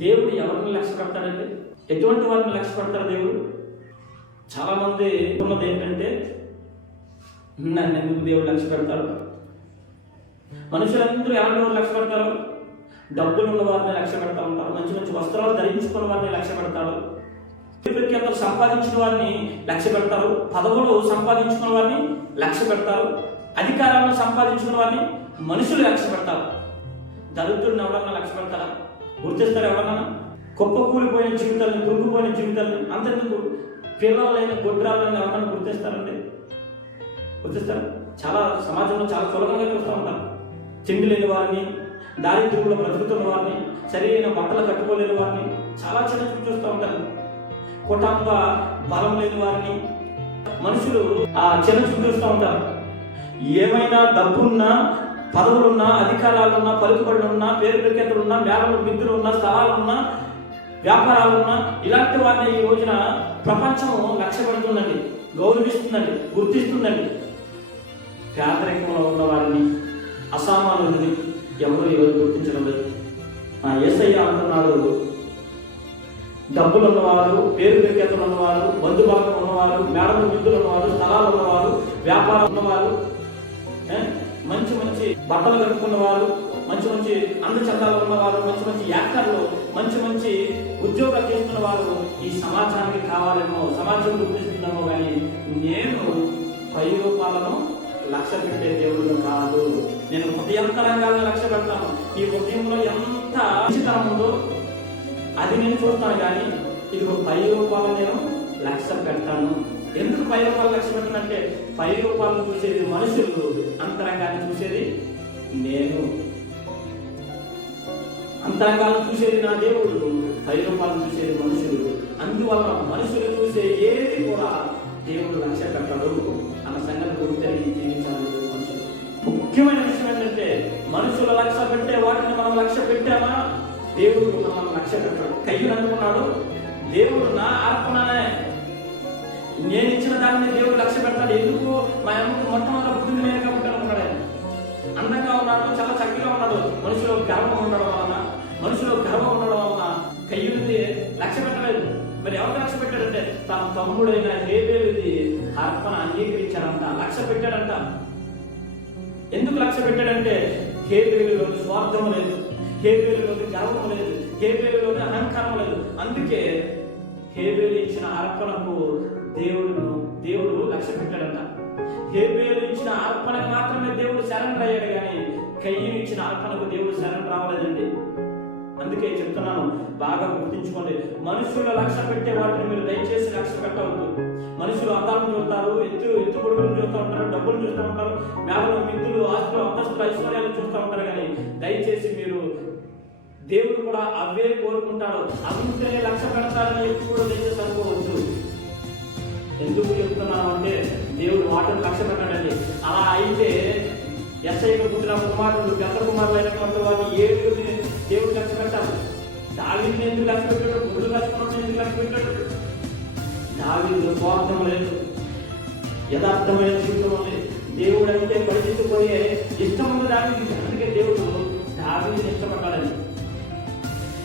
దేవుడు ఎవరిని లక్ష్య పెడతాడండి ఎటువంటి వారిని లక్ష్య పెడతాడు దేవుడు? చాలామంది ఉన్నది ఏంటంటే నన్ను ఎందుకు దేవుడు లక్ష్య పెడతాడు మనుషులందరూ ఎవరిని వారు లక్ష్య పెడతారు డబ్బులు ఉన్న వారిని లక్ష్య పెడతా ఉంటారు. మంచి మంచి వస్త్రాలు ధరించుకున్న వారిని లక్ష్య పెడతారు ప్రఖ్యాతలు సంపాదించిన వారిని లక్ష్య పెడతారు పదవులు సంపాదించుకున్న వారిని లక్ష్య పెడతారు అధికారాలను సంపాదించుకున్న వారిని మనుషులు లక్ష్య పెడతారు దరిద్రుడిని ఎవరన్నా లక్ష్య పెడతారా గుర్తిస్తారు ఎవరన్నా? కుప్ప కూలిపోయిన జీవితాలను కృంగిపోయిన జీవితాలను అంతెందుకు పిల్లలైన గొడ్రాలను ఎవరన్నా గుర్తిస్తారండి? గుర్తిస్తారు? చాలా సమాజంలో చాలా సులభంగా చూస్తూ ఉంటారు తిండి లేని వారిని దారిద్ర్యంలో బ్రతుకుతున్న వారిని సరైన బట్టలు కట్టుకోలేని వారిని చాలా చిన్న చూపు చూస్తూ ఉంటారు కుటుంబ బలం లేని వారిని మనుషులు ఆ చిన్న చూపు చూస్తూ ఉంటారు. ఏమైనా డబ్బున్నా పదవులున్నా అధికారాలున్నా పలుకుబడులున్నా పేరు ప్రఖ్యాతులున్నా మేళలు మిద్దులు ఉన్నా స్థలాలున్నా వ్యాపారాలున్నా ఇలాంటి వారిని ఈ రోజున ప్రపంచం లక్ష్యపడుతుందండి గౌరవిస్తుందండి గుర్తిస్తుందండి. పేదరికంలో ఉన్న వారిని అసామాన్యుని ఎవరు ఎవరు గుర్తించడం లేదు. ఆ ఏసయ్య అంటున్నాడు డబ్బులు ఉన్నవారు పేరు ప్రఖ్యాతులు ఉన్నవారు బంధుబాధలు ఉన్నవారు మేడలు విద్యులు ఉన్నవారు స్థలాలు ఉన్నవారు వ్యాపారం ఉన్నవారు బట్టలు కట్టుకున్న వారు మంచి మంచి అందచందాలు ఉన్నవారు మంచి మంచి యాక్టర్లు మంచి మంచి ఉద్యోగాలు చేస్తున్న వారు ఈ సమాజానికి కావాలేమో సమాజం గుర్తిస్తున్నామో కానీ నేను పై రూపాలను లక్ష్య పెట్టే దేవుడు కాదు. నేను హృదయంతరంగాలను లక్ష్య పెడతాను. ఈ హృదయంలో ఎంత మంచితనం ఉందో అది నేను చూస్తాను కానీ ఇది ఒక పై రూపాలు నేను లక్ష్య పెడతాను. ఎందుకు పై రూపాయలు లక్ష్య పెట్టానంటే పై రూపాలను చూసేది మనుషులు అంతరంగాన్ని చూసేది నేను అంతరంగాలను చూసేది నా దేవుడు పై రూపాలను చూసేది మనుషులు. అందువల్ల మనుషులు చూసే ఏది కూడా దేవుడు లక్ష్య పెట్టడు అన్న సంగతి గుర్తెరిగి జీవించాలి మనుషులు. ముఖ్యమైన విషయం ఏంటంటే మనుషుల లక్ష్య పెట్టే వాటిని మనం లక్ష్య పెట్టామా? దేవుడు మనం లక్ష్య పెట్టాడు కయ్యూరు అనుకున్నాడు దేవుడు నా అర్పణనే. నేను ఇచ్చిన దాన్ని దేవుడు లక్ష్య పెడతాడు. ఎందుకు? మా అమ్మకు మొత్తం చక్కగా మనుషులో గర్వం ఉండడం వలన మనుషులో గర్వం ఉండడం వలన కయ్యూరిది లక్ష్య పెట్టలేదు మరి ఎవరు లక్ష్య పెట్టాడంటే తన తమ్ముడైన హేబేలుది అర్పణ అంగీకరించాడంట లక్ష్య పెట్టాడంట ఎందుకు లక్ష్య పెట్టాడంటే హేబేలులోని స్వార్థం లేదు హేబేలులోని గర్వం లేదు హేబేలులోని అహంకారం లేదు. అందుకే హేబేలు ఇచ్చిన అర్పణకు దేవుడు దేవుడు లక్ష్య పెట్టాడంట హేబేలు ఇచ్చిన అర్పణకు మాత్రమే దేవుడు శరణ్ అయ్యాడు కానీ దేవుడు శరణ్ రావలేదండి. అందుకే చెప్తున్నాను బాగా గుర్తించుకోండి. మనుషుల లక్ష్య పెట్టే వాటిని మీరు దయచేసి లక్ష్య పెట్టవద్దు. మనుషులు అందాలను చూస్తారు ఎత్తు ఎత్తు పొడుగులను చూస్తూ ఉంటారు డబ్బులు చూస్తూ ఉంటారు మేళలు మిత్రులు ఆస్తులు అంతస్తులు ఐశ్వర్యాలు చూస్తూ ఉంటారు కానీ దయచేసి మీరు దేవుడు కూడా అవే కోరుకుంటాడు. అవింతనే లక్ష్య పెడతారని ఎప్పుడు దయచేసి అనుకోవచ్చు ఎందుకు చెప్తున్నాను అంటే దేవుడు వాటిని లక్ష్య పెట్టాడండి. అలా అయితే ఎస్ఐకి పుట్టిన కుమారుడు పెద్ద కుమారులు అయినటువంటి వారిని ఏడుగురిని దేవుడు లక్ష్య పెట్టాడు దావిని ఎందుకు లక్ష్య పెట్టాడు గుడ్లు లక్ష్మణుడు ఎందుకు లక్ష్య పెట్టాడు దావిలో స్వార్థం లేదు. యథార్థమైన జీవితం ఉంది దేవుడు అంటే పరిచిపోయే ఇష్టం ఉంది దావిని అందుకే దేవుడు దావిని ఇష్టపడ్డాడని.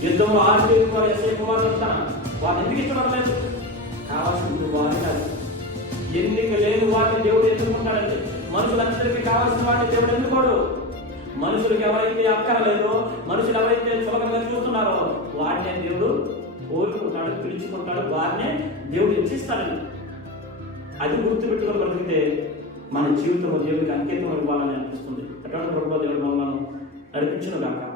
యుద్ధంలో ఆరు కుమారు ఎస్ఐ కుమారులు వస్తాను వారు ఎందుకు ఇష్టపడలేదు? కావాల్సింది వారు కాదు. ఎన్నిక లేని వాటిని దేవుడు ఎదుర్కొంటాడంటే మనుషులందరికీ కావాల్సిన వాడిని దేవుడు ఎందుకోడు? మనుషులకు ఎవరైతే అక్కరలేదో మనుషులు ఎవరైతే సులభంగా చూస్తున్నారో వాటినే దేవుడు కోరుకుంటాడు పిలుచుకుంటాడు వారినే దేవుడు ఇచ్చిస్తాడని. అది గుర్తుపెట్టుకొని బ్రతికితే మన జీవితంలో దేవుడికి అంకితం ఇవ్వాలని అనిపిస్తుంది. అటువంటి ప్రభావ దేవుడు మమ్మల్ని నడిపించిన కాక